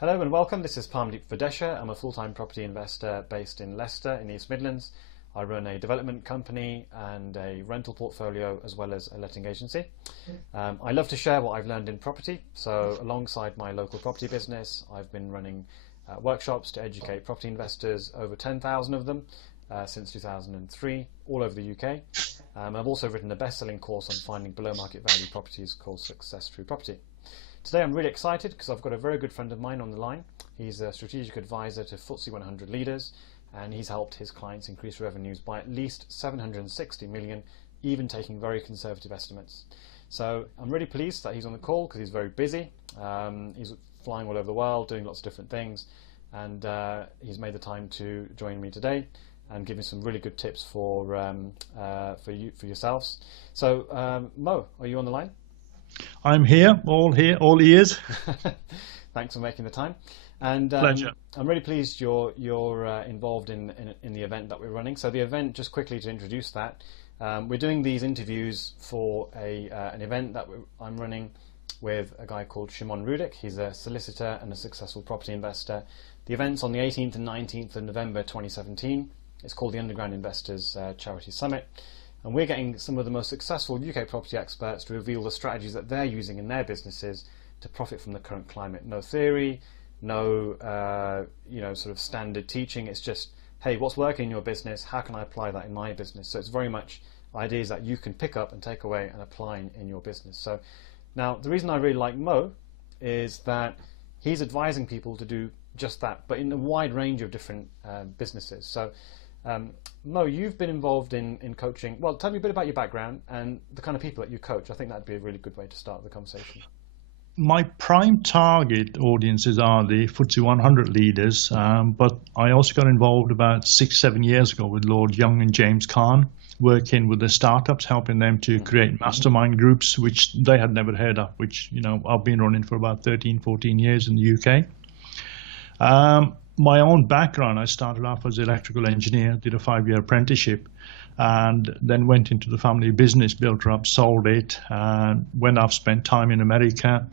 Hello and welcome. This is Parmdeep Verdesha. I'm a full-time property investor based in Leicester in the East Midlands. I run a development company and a rental portfolio as well as a letting agency. I love to share what I've learned in property. So alongside my local property business, I've been running workshops to educate property investors, over 10,000 of them since 2003, all over the UK. I've also written a best-selling course on finding below-market value properties called Success Through Property. Today I'm really excited because I've got a very good friend of mine on the line. He's a strategic advisor to FTSE 100 leaders, and he's helped his clients increase revenues by at least 760 million, even taking very conservative estimates. So I'm really pleased that he's on the call because he's very busy. He's flying all over the world, doing lots of different things, and he's made the time to join me today and give me some really good tips for yourselves. So Mo, are you on the line? I'm here, all ears. Thanks for making the time. And Pleasure. I'm really pleased you're involved in the event that we're running. So the event, just quickly to introduce that, we're doing these interviews for an event that I'm running with a guy called Shimon Rudik. He's a solicitor and a successful property investor. The event's on the 18th and 19th of November 2017. It's called the Underground Investors Charity Summit. And we're getting some of the most successful UK property experts to reveal the strategies that they're using in their businesses to profit from the current climate. No theory, no sort of standard teaching. It's just, hey, what's working in your business? How can I apply that in my business? So it's very much ideas that you can pick up and take away and apply in your business. So now the reason I really like Mo is that he's advising people to do just that, but in a wide range of different businesses. So Mo, you've been involved in coaching. Well, tell me a bit about your background and the kind of people that you coach. I think that'd be a really good way to start the conversation. My prime target audiences are the FTSE 100 leaders, but I also got involved about 6-7 years ago with Lord Young and James Kahn, working with the startups, helping them to create mastermind groups, which they had never heard of, which I've been running for about 13-14 years in the UK. My own background, I started off as an electrical engineer, did a 5-year apprenticeship, and then went into the family business, built it up, sold it, went off, spent time in America,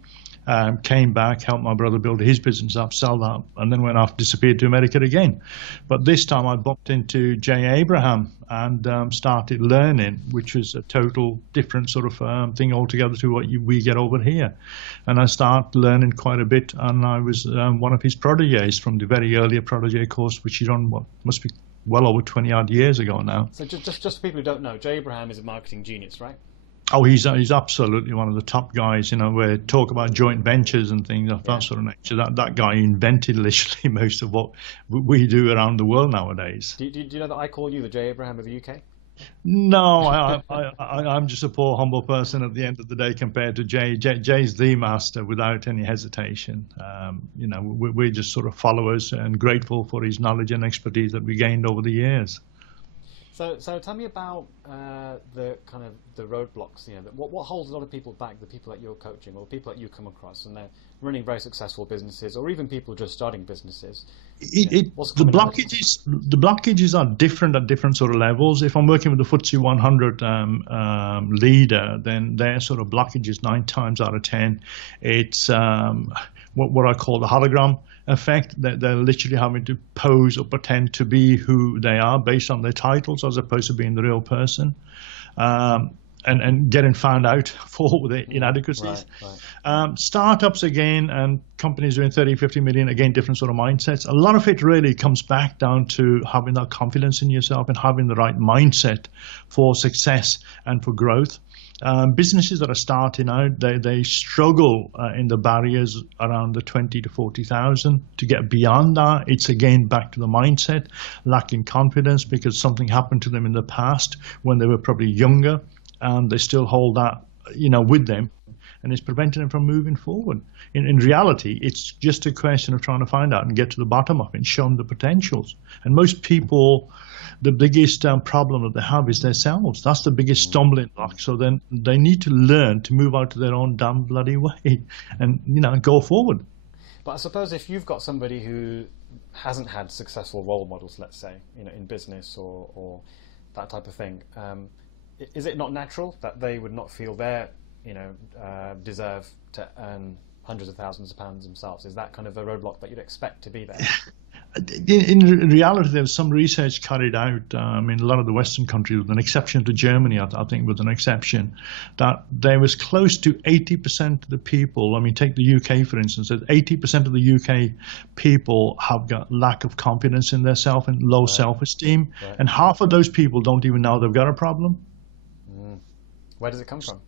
came back, helped my brother build his business up, sell that, and then went off, disappeared to America again. But this time I bumped into Jay Abraham and started learning, which was a total different sort of thing altogether to what we get over here. And I started learning quite a bit, and I was one of his proteges from the very early protege course, which he done, must be well over 20 odd years ago now. So just for people who don't know, Jay Abraham is a marketing genius, right? Oh, he's absolutely one of the top guys, where talk about joint ventures and things of that sort of nature. That guy invented literally most of what we do around the world nowadays. Do you know that I call you the Jay Abraham of the UK? No, I'm just a poor, humble person at the end of the day compared to Jay. Jay's the master without any hesitation. We're just sort of followers and grateful for his knowledge and expertise that we gained over the years. So tell me about the kind of the roadblocks. What holds a lot of people back? The people that you're coaching, or people that you come across, and they're running very successful businesses, or even people just starting businesses. The blockages are different at different sort of levels. If I'm working with the FTSE 100 leader, then their sort of blockages 9 times out of 10, it's what I call the hologram effect, that they're literally having to pose or pretend to be who they are based on their titles as opposed to being the real person, and getting found out for their inadequacies. Right. Startups again, and companies doing 30-50 million, again, different sort of mindsets. A lot of it really comes back down to having that confidence in yourself and having the right mindset for success and for growth. Businesses that are starting out, they struggle in the barriers around the 20 to 40,000. To get beyond that, it's again back to the mindset, lacking confidence because something happened to them in the past when they were probably younger, and they still hold that with them, and it's preventing them from moving forward. In reality, it's just a question of trying to find out and get to the bottom of it and show them the potentials. And most people, the biggest problem that they have is themselves. That's the biggest stumbling block. So then they need to learn to move out of their own damn bloody way and go forward. But I suppose if you've got somebody who hasn't had successful role models, let's say, in business or that type of thing, is it not natural that they would not feel they deserve to earn hundreds of thousands of pounds themselves? Is that kind of a roadblock that you'd expect to be there? In reality, there was some research carried out in a lot of the Western countries, with an exception to Germany, I think, with an exception, that there was close to 80% of the people, I mean, take the UK, for instance, that 80% of the UK people have got lack of confidence in their self and low self-esteem. Right. And half of those people don't even know they've got a problem. Where does it come from?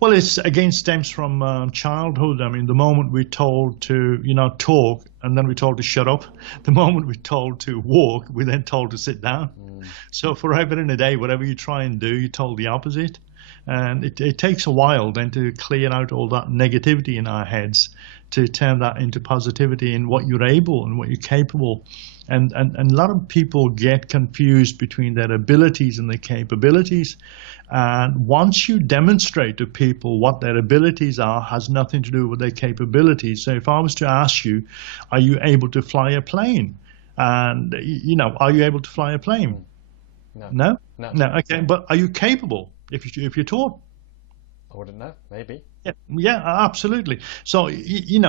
Well, it's again stems from childhood. I mean, the moment we're told to, talk, and then we're told to shut up. The moment we're told to walk, we're then told to sit down. So forever in a day, whatever you try and do, you're told the opposite. And it takes a while then to clear out all that negativity in our heads, to turn that into positivity in what you're able and what you're capable. And a lot of people get confused between their abilities and their capabilities. And once you demonstrate to people what their abilities are, has nothing to do with their capabilities. So if I was to ask you, are you able to fly a plane? And, are you able to fly a plane? No? Okay, but are you capable if you're taught? I wouldn't know, maybe. Yeah, absolutely. So,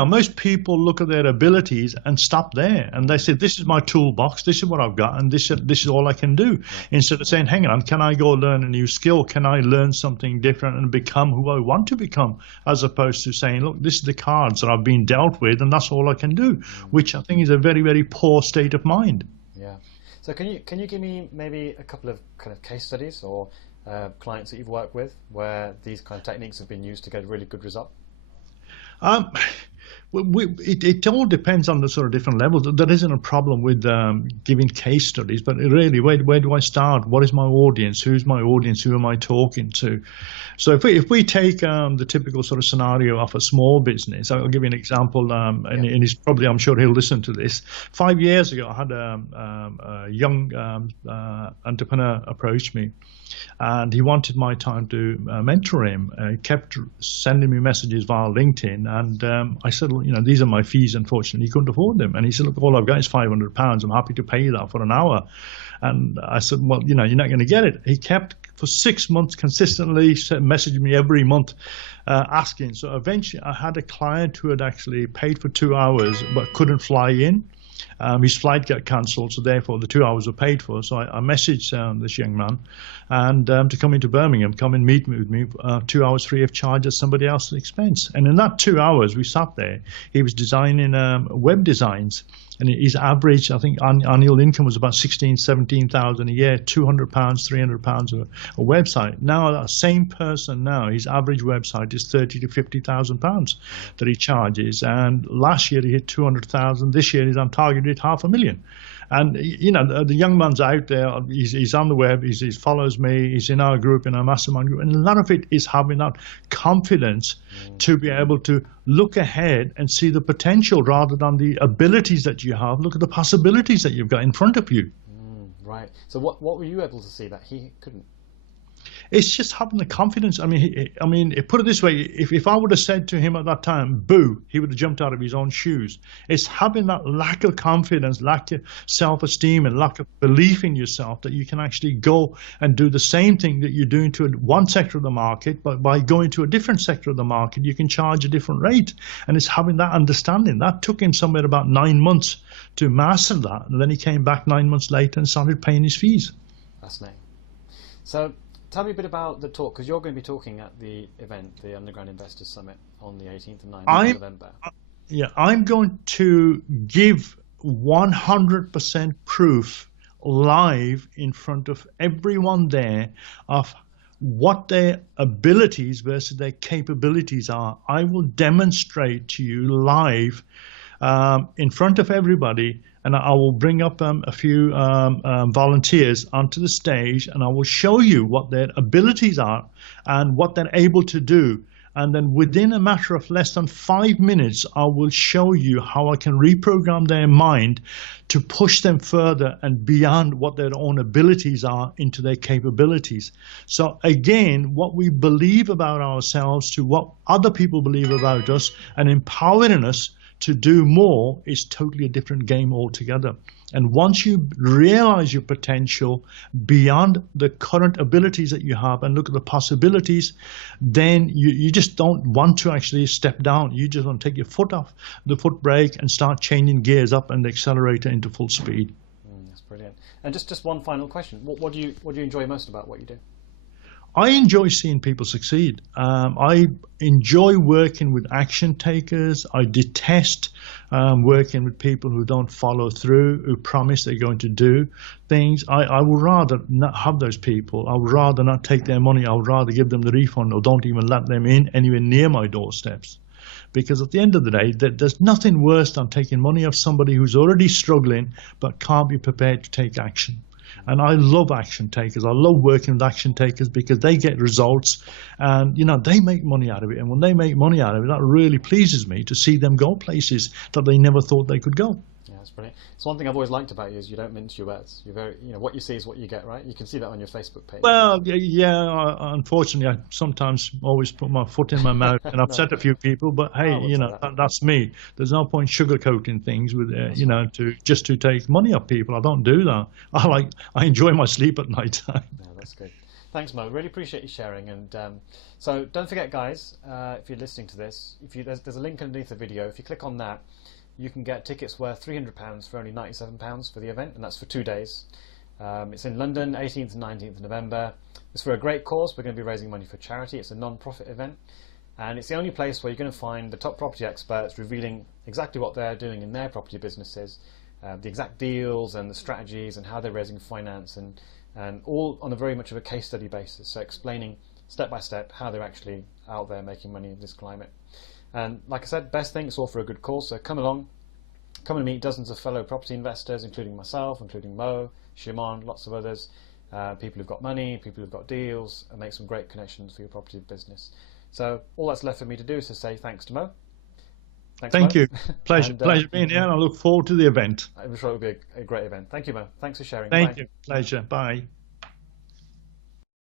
most people look at their abilities and stop there. And they say, this is my toolbox, this is what I've got, and this is all I can do. Yeah. Instead of saying, hang on, can I go learn a new skill? Can I learn something different and become who I want to become? As opposed to saying, look, this is the cards that I've been dealt with, and that's all I can do, which I think is a very, very poor state of mind. Yeah. So can you give me maybe a couple of kind of case studies or clients that you've worked with where these kind of techniques have been used to get a really good result? It all depends on the sort of different levels. There isn't a problem with giving case studies, but really, where do I start? What is my audience? Who's my audience? Who am I talking to? So if we take the typical sort of scenario of a small business, I'll give you an example, and he's probably, I'm sure he'll listen to this. 5 years ago, I had a young entrepreneur approach me, and he wanted my time to mentor him. He kept sending me messages via LinkedIn, and I said, well, these are my fees. Unfortunately, he couldn't afford them. And he said, look, all I've got is £500. I'm happy to pay you that for an hour. And I said, well, you're not going to get it. He kept for 6 months consistently messaging me every month asking. So eventually I had a client who had actually paid for 2 hours but couldn't fly in. His flight got cancelled, so therefore the 2 hours were paid for. So I messaged this young man and to come into Birmingham, come and meet with me 2 hours free of charge at somebody else's expense. And in that 2 hours we sat there, he was designing web designs. And his average, I think, annual income was about 17,000 a year, £200, £300 a website. Now, that same person now, his average website is £30,000 to £50,000 that he charges. And last year he hit 200,000. This year he's on target to hit 500,000. And, the young man's out there, he's on the web, he follows me, he's in our group, in our mastermind group, and a lot of it is having that confidence to be able to look ahead and see the potential rather than the abilities that you have. Look at the possibilities that you've got in front of you. Right. So what were you able to see that he couldn't? It's just having the confidence. I mean, put it this way: if I would have said to him at that time, "Boo," he would have jumped out of his own shoes. It's having that lack of confidence, lack of self-esteem, and lack of belief in yourself that you can actually go and do the same thing that you're doing to one sector of the market, but by going to a different sector of the market, you can charge a different rate. And it's having that understanding. That took him somewhere about 9 months to master that, and then he came back 9 months later and started paying his fees. Fascinating. So, tell me a bit about the talk, because you're going to be talking at the event, the Underground Investors Summit, on the 18th and 19th of November. I'm going to give 100% proof live in front of everyone there of what their abilities versus their capabilities are. I will demonstrate to you live in front of everybody, and I will bring up a few volunteers onto the stage, and I will show you what their abilities are and what they're able to do. And then within a matter of less than 5 minutes, I will show you how I can reprogram their mind to push them further and beyond what their own abilities are into their capabilities. So again, what we believe about ourselves to what other people believe about us, and empowering us to do more is totally a different game altogether. And once you realize your potential beyond the current abilities that you have and look at the possibilities, then you just don't want to actually step down. You just want to take your foot off the foot brake and start changing gears up and the accelerator into full speed. That's brilliant. And just one final question. What do you enjoy most about what you do? I enjoy seeing people succeed. I enjoy working with action takers. I detest working with people who don't follow through, who promise they're going to do things. I would rather not have those people. I would rather not take their money. I would rather give them the refund or don't even let them in anywhere near my doorsteps. Because at the end of the day, there's nothing worse than taking money off somebody who's already struggling but can't be prepared to take action. And I love action takers. I love working with action takers because they get results and, they make money out of it. And when they make money out of it, that really pleases me to see them go places that they never thought they could go. Yeah, that's brilliant. So one thing I've always liked about you is you don't mince your words. You're very, what you see is what you get, right? You can see that on your Facebook page. Well, yeah, unfortunately, I sometimes always put my foot in my mouth and upset a few people. But hey, that's me. There's no point sugarcoating things with, to take money off people. I don't do that. I enjoy my sleep at night time. Yeah, that's good. Thanks, Mo. Really appreciate you sharing. And so don't forget, guys, if you're listening to this, there's a link underneath the video. If you click on that, you can get tickets worth £300 for only £97 for the event, and that's for 2 days. It's in London, 18th and 19th of November. It's for a great cause. We're going to be raising money for charity. It's a non-profit event, and it's the only place where you're going to find the top property experts revealing exactly what they're doing in their property businesses, the exact deals and the strategies and how they're raising finance, and all on a very much of a case study basis, so explaining step by step how they're actually out there making money in this climate. And like I said, best thing, it's all for a good cause, so come along, come and meet dozens of fellow property investors, including myself, including Mo, Shimon, lots of others, people who've got money, people who've got deals, and make some great connections for your property business. So all that's left for me to do is to say thanks to Mo. Thank you. Pleasure being here, and I look forward to the event. I'm sure it'll be a great event. Thank you, Mo. Thanks for sharing. Thank Bye. you. Pleasure. Bye.